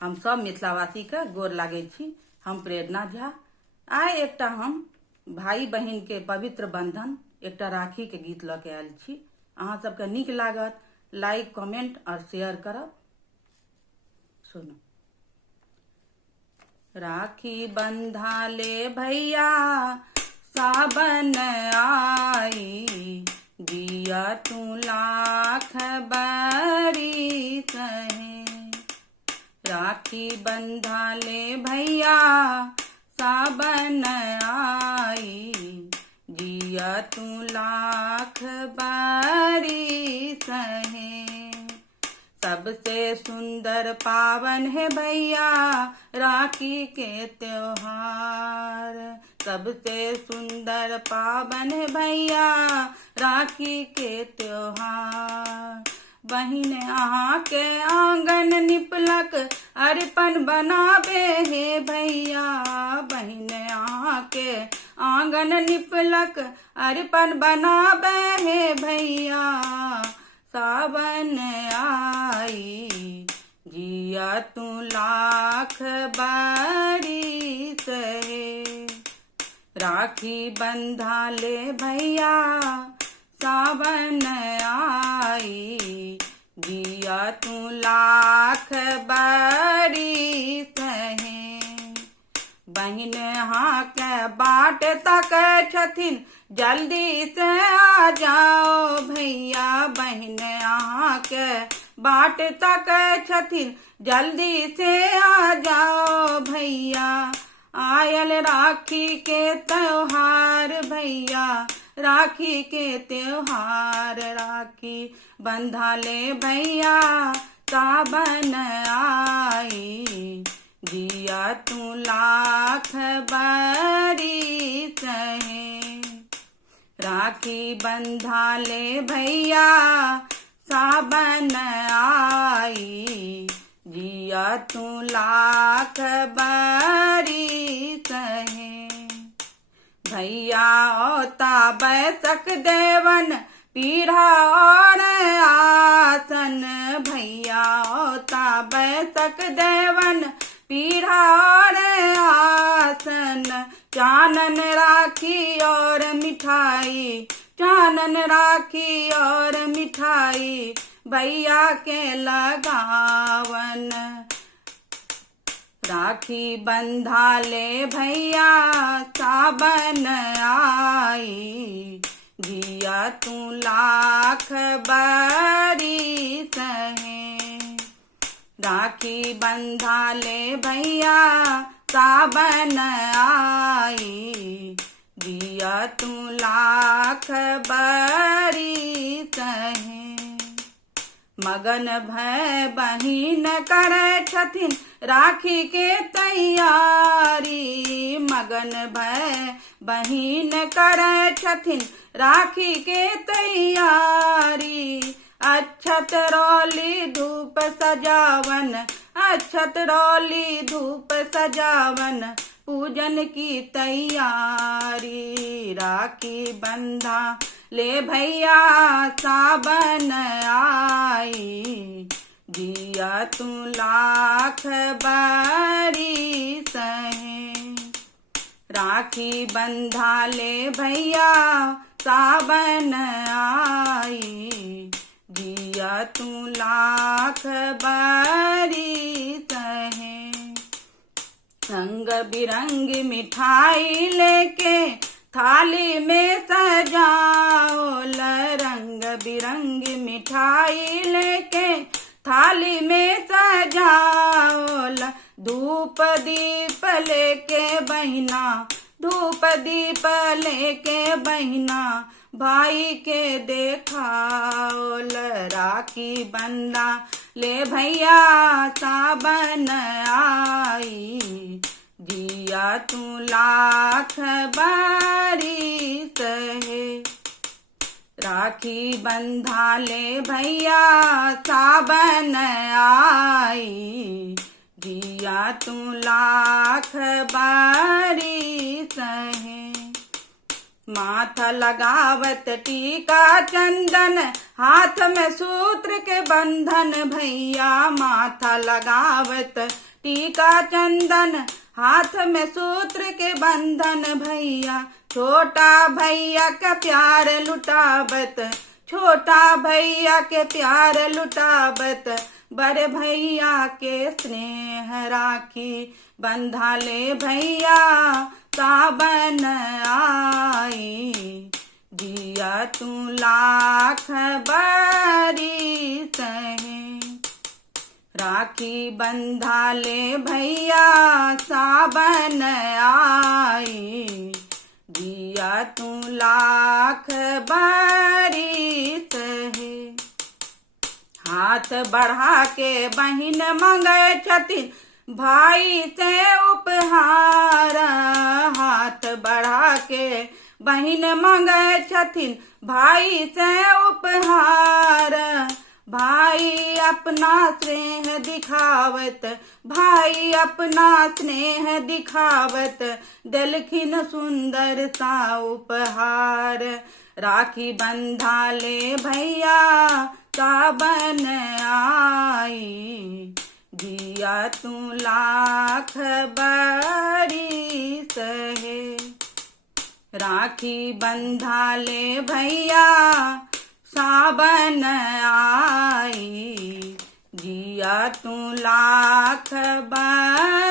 हम सब मिथिलावासी के गोर लागे छी। हम प्रेरणा झा। आइ एकटा हम भाई बहन के पवित्र बंधन एकटा राखी के गीत ल के आयल छी। अहाँ सबके नीक लागत, लाइक कमेंट और शेयर करब। सुनो। राखी बंधा ले भैया सावन आई, जिया तू लाख बरी सहे। राखी बंधा ले भैया सावन आई, जिया तू लाख बरी सहे। सबसे सुंदर पावन है भैया राखी के त्योहार। सबसे सुंदर पावन है भैया राखी के त्योहार। बहिन अहाँ के आंगन निपलक अरिपन बनाबे हे भैया। बहिन अहाँ के आंगन निपलक अरिपन बनाबे हे भैया। सावन आई, जिया तू लाख बरी सहे। राखी बंधा ले भैया सावन आई, जिया तू लाख बरी सहे। बहिन हाँ के बाट तक छथिन, जल्दी से आ जाओ भैया। बहिन यहाँ के बाट तक छथिन, जल्दी से आ जाओ भैया। आयल राखी के त्योहार भैया, राखी के त्योहार। राखी बंधा ले भैया सावन आई, जिया तू लाख बरी सहे। राखी बंधा ले भैया सावन आई, जिया तू लाख बरी सहे। भैया ओता बैसक देवन पीढ़ा और आसन। भैया ओता बैसक देवन पीढ़ा और आसन। चानन राखी और मिठाई, चानन राखी और मिठाई भैया के लगावन। राखी बंधा ले भैया सावन आई, जिया तू लाख बरी सहे। राखी बंधा ले भैया सावन आई, जिया तू लाख बरी सहे। मगन भय बहिन करे छथिन राखी के तैयारी। मगन भय बहिन करे छथिन राखी के तैयारी। अक्षत रोली धूप सजावन, अक्षत रोली धूप सजावन, पूजन की तैयारी। राखी बंधा ले भैया सावन आई, जिया तू लाख बरी सहे। राखी बंधा ले भैया सावन आई, जिया तू लाख बरी सहे। रंग बिरंग मिठाई लेके थाली में सजाओ। रंग बिरंग मिठाई लेके थाली में सजाओ। धूप दीप लेके बहिना, धूप दीप लेके बहिना भाई के देखाओ। राखी बंधा ले भैया सावन आई, जिया तू लाख बरी सहे। राखी बंधा ले भैया सावन आई, जिया तू लाख बरी सहे। माथा लगावत टीका चंदन, हाथ में सूत्र के बंधन भैया। माथा लगावत टीका चंदन हाथ में सूत्र के बंधन भैया, छोटा भैया का प्यार लुटावत, छोटा भैया के प्यार लुटावत, बड़े भैया के स्नेह राखी बंधा ले भैया सावन आई, जिया तू लाख बरिस है, राखी बंधा ले भैया सावन आई, जिया तू लाख बरिस है। हाथ बढ़ा के बहिन मंगे छथिन भाई से उपहार, हाथ बढ़ा के बहिन मंगे छथिन भाई से उपहार, भाई अपना स्नेह दिखावत, भाई अपना स्नेह दिखावत, देलखिन सुंदर सा उपहार, राखी बंधा ले भैया सावन आई, जिया तू लाख बरिस है, राखी बंधा ले भैया सावन आई, जिया तू लाख बरिस